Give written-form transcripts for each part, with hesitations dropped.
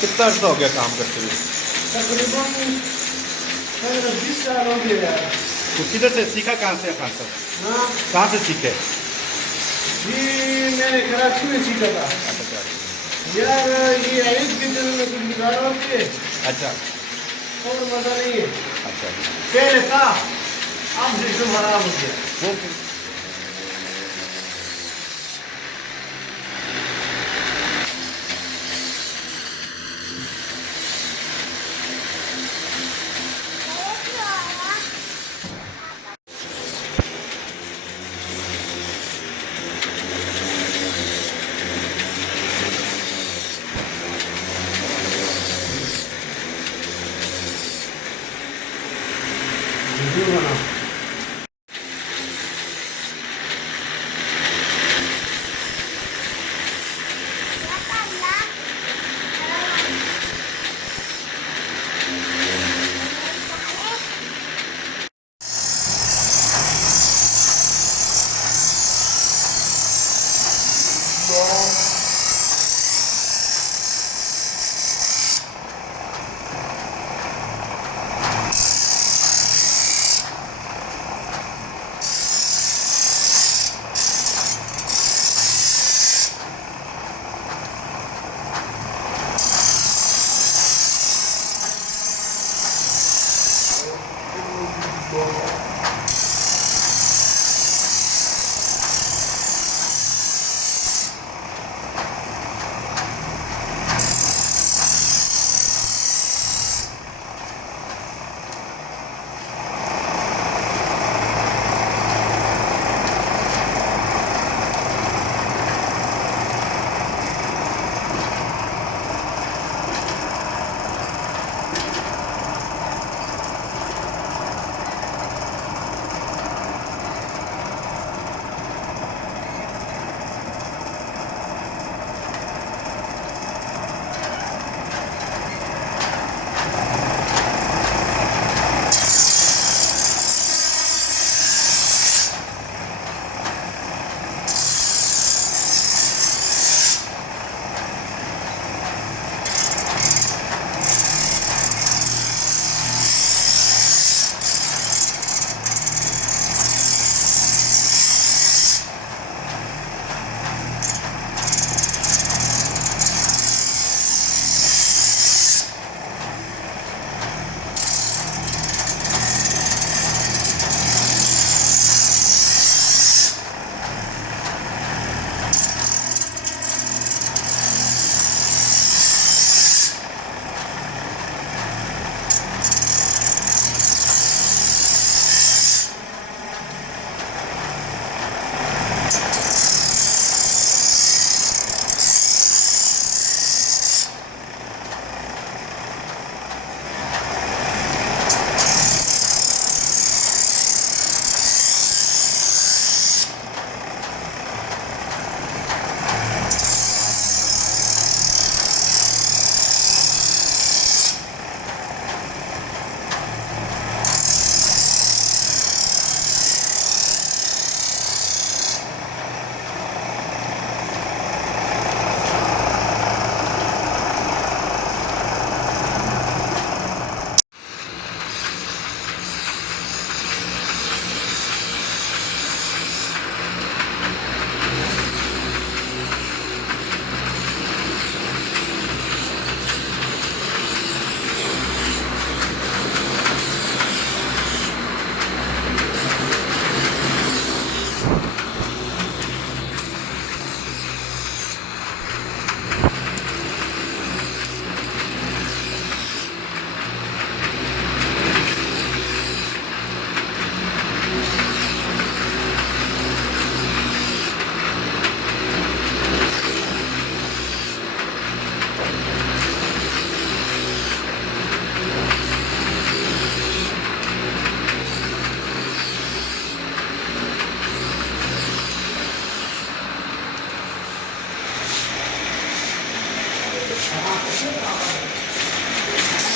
कितना अर्सा हो गया काम करते हुए? तकरीबन 15-20 साल हो गए यार। तो किधर से सीखा, कहाँ से खान साहब? हाँ कहाँ से सीखे? जी, मैंने कराची में सीखा था अच्छा यार। ये एक भी दिन में कुछ गुजार होती है अच्छा और मजा नहीं है। अच्छा। पहले था, अब सिस्टम खराब हो गया। वो वीडियो बना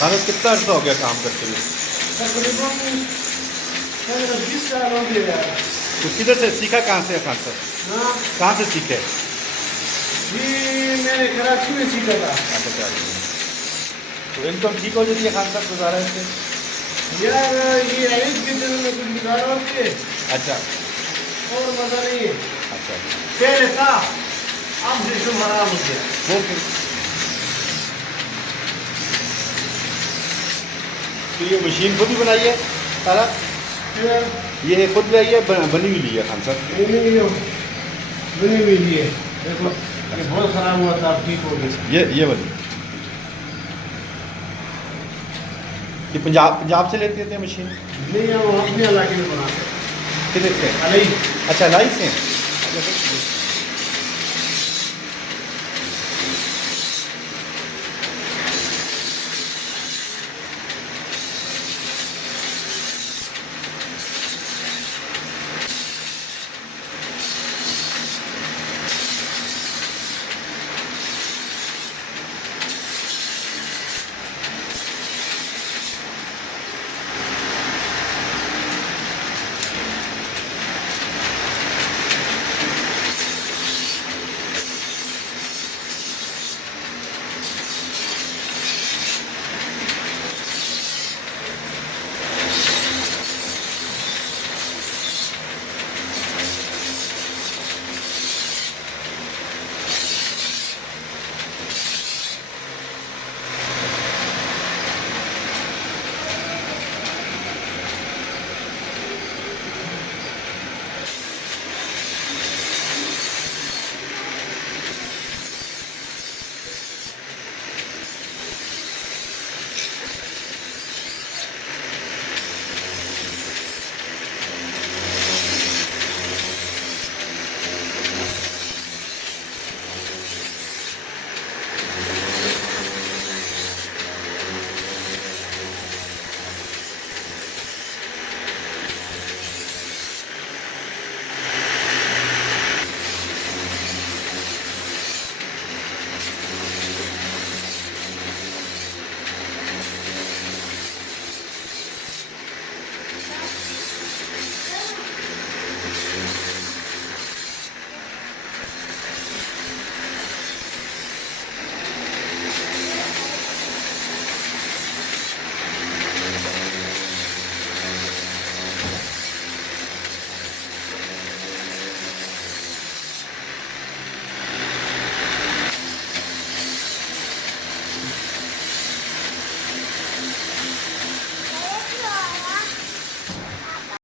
खान कितना अर्सा हो गया काम करते हुए? तकरीबन 15-20 साल हो गए यार। तो किधर से सीखा, कहाँ से खान साहब? हाँ कहाँ से सीखे? जी, मैंने कराची में सीखा था अच्छा तो एकदम ठीक हो जाती है खान साहब गुजारा इससे? यार ये है इसके दिल में कुछ बिगाड़ होती है अच्छा और मजा नहीं है। अच्छा। पहले था अब सिस्टम खराब हो गया। ओके। तो ये मशीन खुद ही बनाई है सारा? फिर ये खुद बनाई है बनी हुई ली है खान साहब? ये जो बनी हुई है देखो ये बहुत खराब हुआ था अब ठीक हो गई। ये बनी ये पंजाब से लेते थे मशीन? नहीं हम अपने इलाके में बनाते हैं। किधर से? अलई अच्छा लाई से?